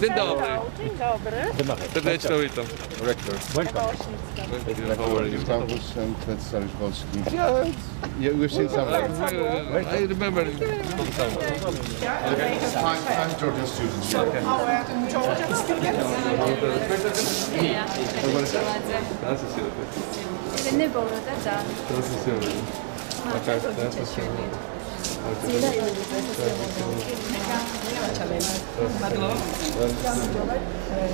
Dzień dobry. Dzień dobry. Serdecznie witam. Rector. Campus and Saakashvili. Yeah, we've seen some. I remember. Five Georgian students.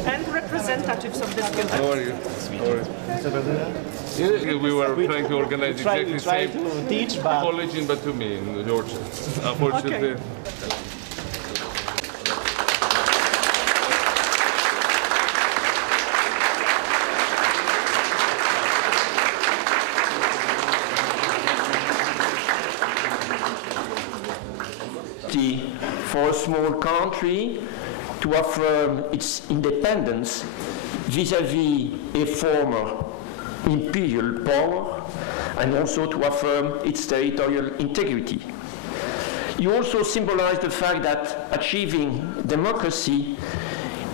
And representatives of the students. How are you? Yeah, we were trying to organize exactly the same college in Batumi, in Georgia. Unfortunately. For a small country to affirm its independence vis-à-vis a former imperial power and also to affirm its territorial integrity. You also symbolize the fact that achieving democracy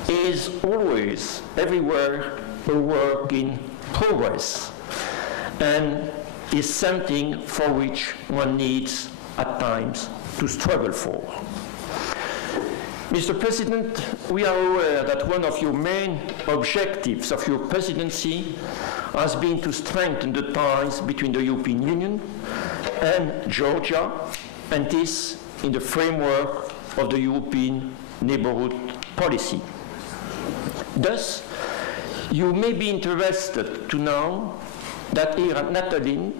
is always, everywhere, a work in progress and is something for which one needs at times to struggle for. Mr. President, we are aware that one of your main objectives of your presidency has been to strengthen the ties between the European Union and Georgia, and this in the framework of the European neighborhood policy. Thus, you may be interested to know that here at Nathalie,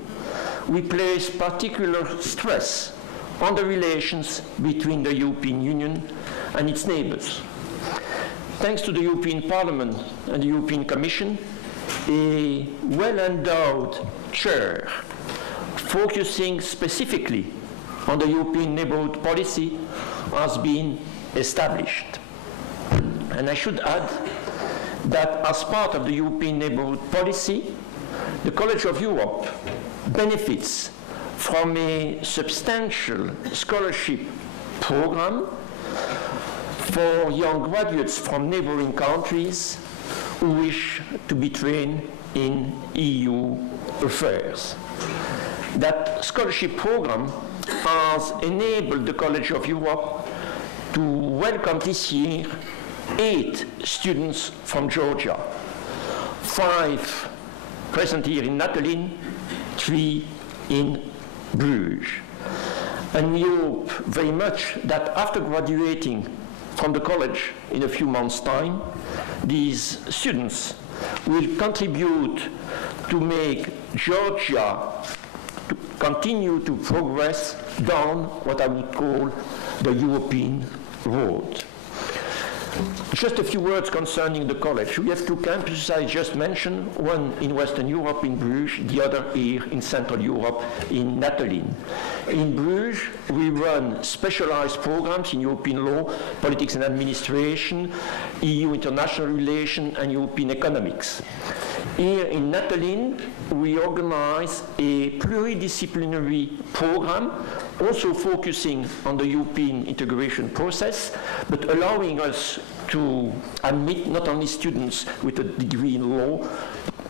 we place particular stress on the relations between the European Union and its neighbors. Thanks to the European Parliament and the European Commission, a well-endowed chair focusing specifically on the European neighborhood policy has been established. And I should add that as part of the European neighborhood policy, the College of Europe benefits from a substantial scholarship program for young graduates from neighboring countries who wish to be trained in EU affairs. That scholarship program has enabled the College of Europe to welcome this year 8 students from Georgia, 5 present here in Nathalie, 3 in Bruges. And we hope very much that after graduating from the college in a few months' time, these students will contribute to make Georgia to continue to progress down what I would call the European road. Just a few words concerning the college. We have 2 campuses I just mentioned, one in Western Europe in Bruges, the other here in Central Europe in Nathalie. In Bruges, we run specialized programs in European law, politics and administration, EU international relations, and European economics. Here in Nathalie, we organize a pluridisciplinary program, also focusing on the European integration process, but allowing us to admit not only students with a degree in law,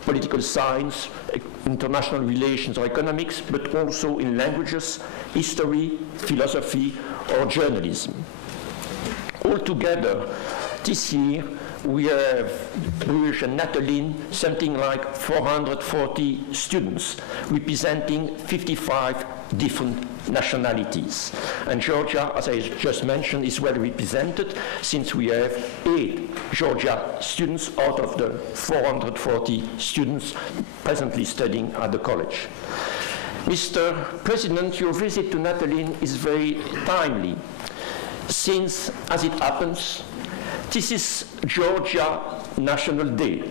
political science, international relations or economics, but also in languages, history, philosophy, or journalism. Altogether, this year, we have Bruges and Nathalie, something like 440 students, representing 55 different nationalities. And Georgia, as I just mentioned, is well represented, since we have 8 Georgia students out of the 440 students presently studying at the college. Mr. President, your visit to Nathalie is very timely, since, as it happens, this is Georgia National Day,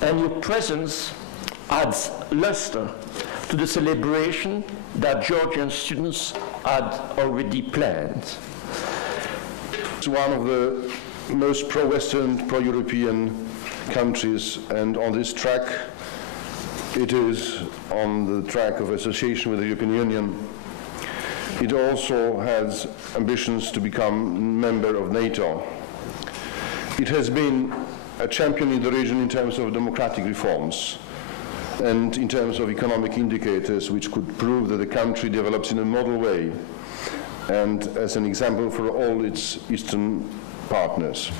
and your presence adds luster to the celebration that Georgian students had already planned. It's one of the most pro-Western, pro-European countries, and on this track it is on the track of association with the European Union. It also has ambitions to become a member of NATO. It has been a champion in the region in terms of democratic reforms and in terms of economic indicators which could prove that the country develops in a model way and as an example for all its Eastern partners.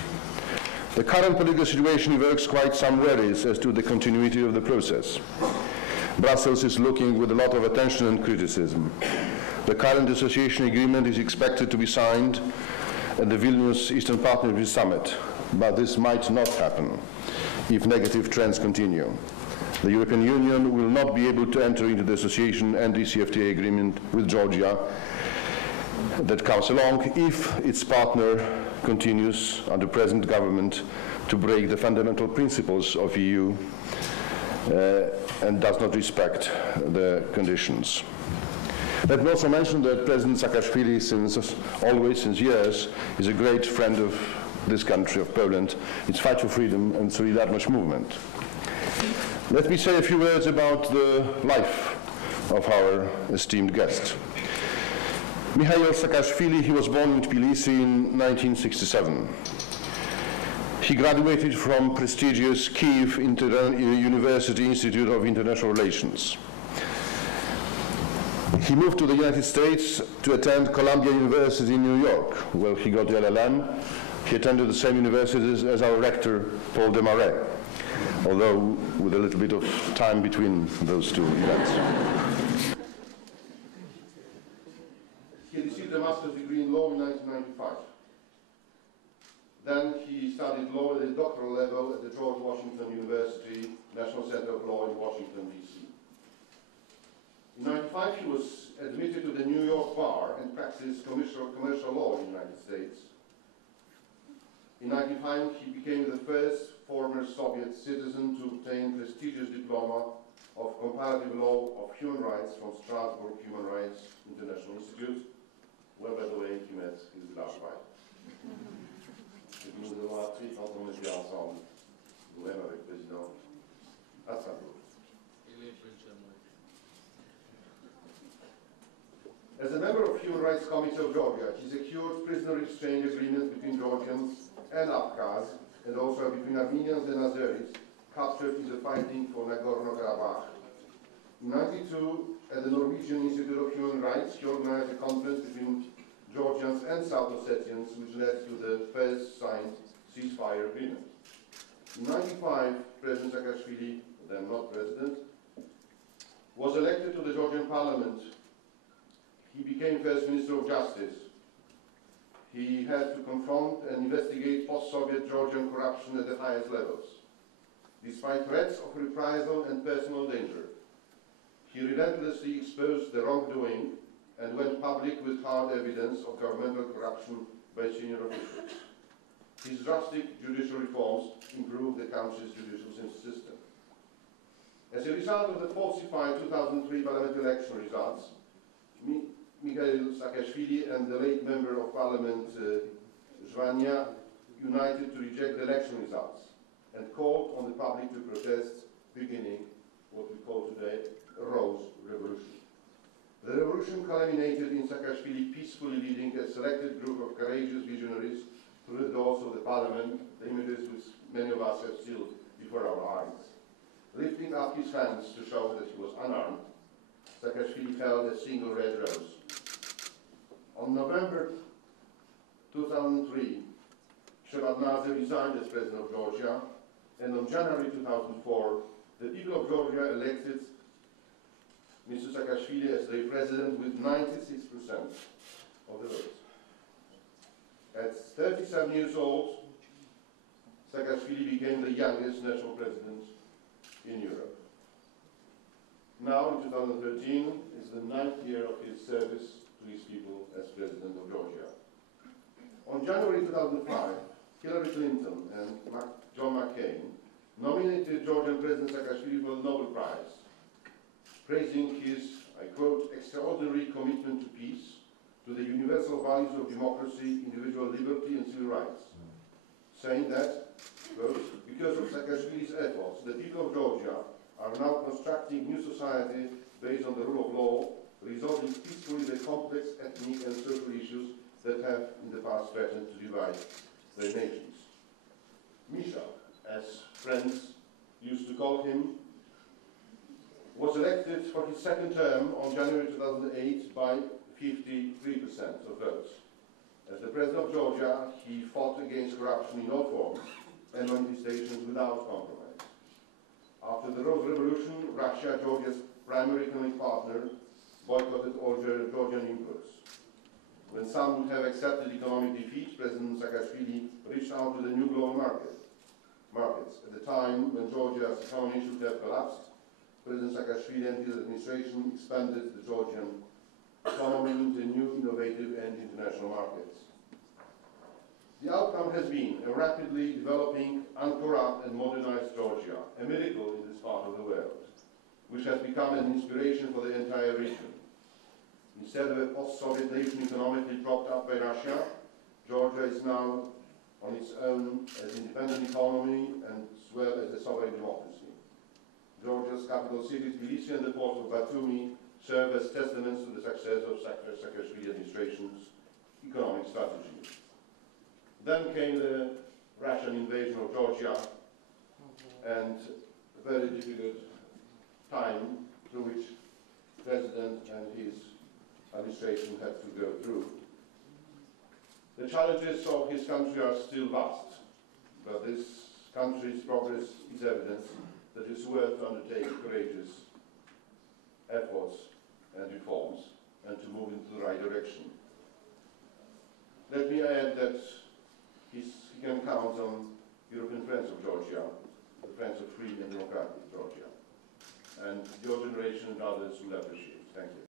The current political situation evokes quite some worries as to the continuity of the process. Brussels is looking with a lot of attention and criticism. The current association agreement is expected to be signed at the Vilnius Eastern Partnership Summit, but this might not happen if negative trends continue. The European Union will not be able to enter into the association and DCFTA agreement with Georgia that comes along if its partner continues under present government to break the fundamental principles of EU and does not respect the conditions. Let me also mention that President Saakashvili, since years, is a great friend of this country, of Poland, its fight for freedom and Solidarność movement. Let me say a few words about the life of our esteemed guest. Mikheil Saakashvili, he was born in Tbilisi in 1967. He graduated from prestigious Kyiv University Institute of International Relations. He moved to the United States to attend Columbia University in New York, where he got the LLM. He attended the same university as our rector, Paul Desmarais, although with a little bit of time between those two events. He received a master's degree in law in 1995. Then he studied law at the doctoral level at the George Washington University National Center of Law in Washington, D.C. In 1995, he was admitted to the New York Bar and practiced commercial law in the United States. In 1995, he became the first former Soviet citizen to obtain prestigious diploma of comparative law of human rights from Strasbourg Human Rights International Institute, where, by the way, he met his last wife. Nous avons appris quand on était ensemble, nous-mêmes avec le président, à Strasbourg. As a member of Human Rights Committee of Georgia, he secured prisoner exchange agreements between Georgians and Abkhaz, and also between Armenians and Azeris, captured in the fighting for Nagorno-Karabakh. In 1992, at the Norwegian Institute of Human Rights, he organized a conference between Georgians and South Ossetians, which led to the first signed ceasefire agreement. In 1995, President Saakashvili, then not president, was elected to the Georgian parliament. He became First Minister of Justice. He had to confront and investigate post-Soviet Georgian corruption at the highest levels. Despite threats of reprisal and personal danger, he relentlessly exposed the wrongdoing and went public with hard evidence of governmental corruption by senior officials. His drastic judicial reforms improved the country's judicial system. As a result of the falsified 2003 parliamentary election results, Mikheil Saakashvili and the late Member of Parliament Zvania united to reject the election results and called on the public to protest, beginning what we call today a Rose Revolution. The revolution culminated in Saakashvili peacefully leading a selected group of courageous visionaries through the doors of the parliament, the images which many of us have still before our eyes. Lifting up his hands to show that he was unarmed, Saakashvili held a single red rose. On November 2003, Shevardnadze resigned as president of Georgia, and on January 2004, the people of Georgia elected Mr. Saakashvili as their president with 96% of the votes. At 37 years old, Saakashvili became the youngest national president in Europe. Now, in 2013, is the 9th year of his service to his people as president of Georgia. On January 2005, Hillary Clinton and John McCain nominated Georgian President Saakashvili for the Nobel Prize, praising his, I quote, extraordinary commitment to peace, to the universal values of democracy, individual liberty and civil rights, saying that, quote, because of Saakashvili's efforts, the people of Georgia are now constructing new society based on the rule of law, resolving peacefully the complex ethnic and social issues that have in the past threatened to divide their nations. Misha, as friends used to call him, was elected for his second term on January 2008 by 53% of votes. As the President of Georgia, he fought against corruption in all forms and manifestations without compromise. After the Rose Revolution, Russia, Georgia's primary economic partner, boycotted all Georgian imports. When some would have accepted economic defeat, President Saakashvili reached out to the new global markets. At the time when Georgia's economy should have collapsed, President Saakashvili and his administration expanded the Georgian economy into new, innovative and international markets. The outcome has been a rapidly developing, uncorrupt and modernized Georgia, a miracle in this part of the world, which has become an inspiration for the entire region. Instead of a post-Soviet nation economically propped up by Russia, Georgia is now on its own as an independent economy and as well as a sovereign democracy. Georgia's capital cities, Tbilisi and the port of Batumi, serve as testaments to the success of Saakashvili administration's economic strategy. Then came the Russian invasion of Georgia and a very difficult time through which the President and his administration had to go through. The challenges of his country are still vast, but this country's progress is evidence that it's worth to undertake courageous efforts and reforms and to move into the right direction. Let me add that he can count on European friends of Georgia, the friends of free and democratic Georgia, and your generation and others will appreciate. Thank you.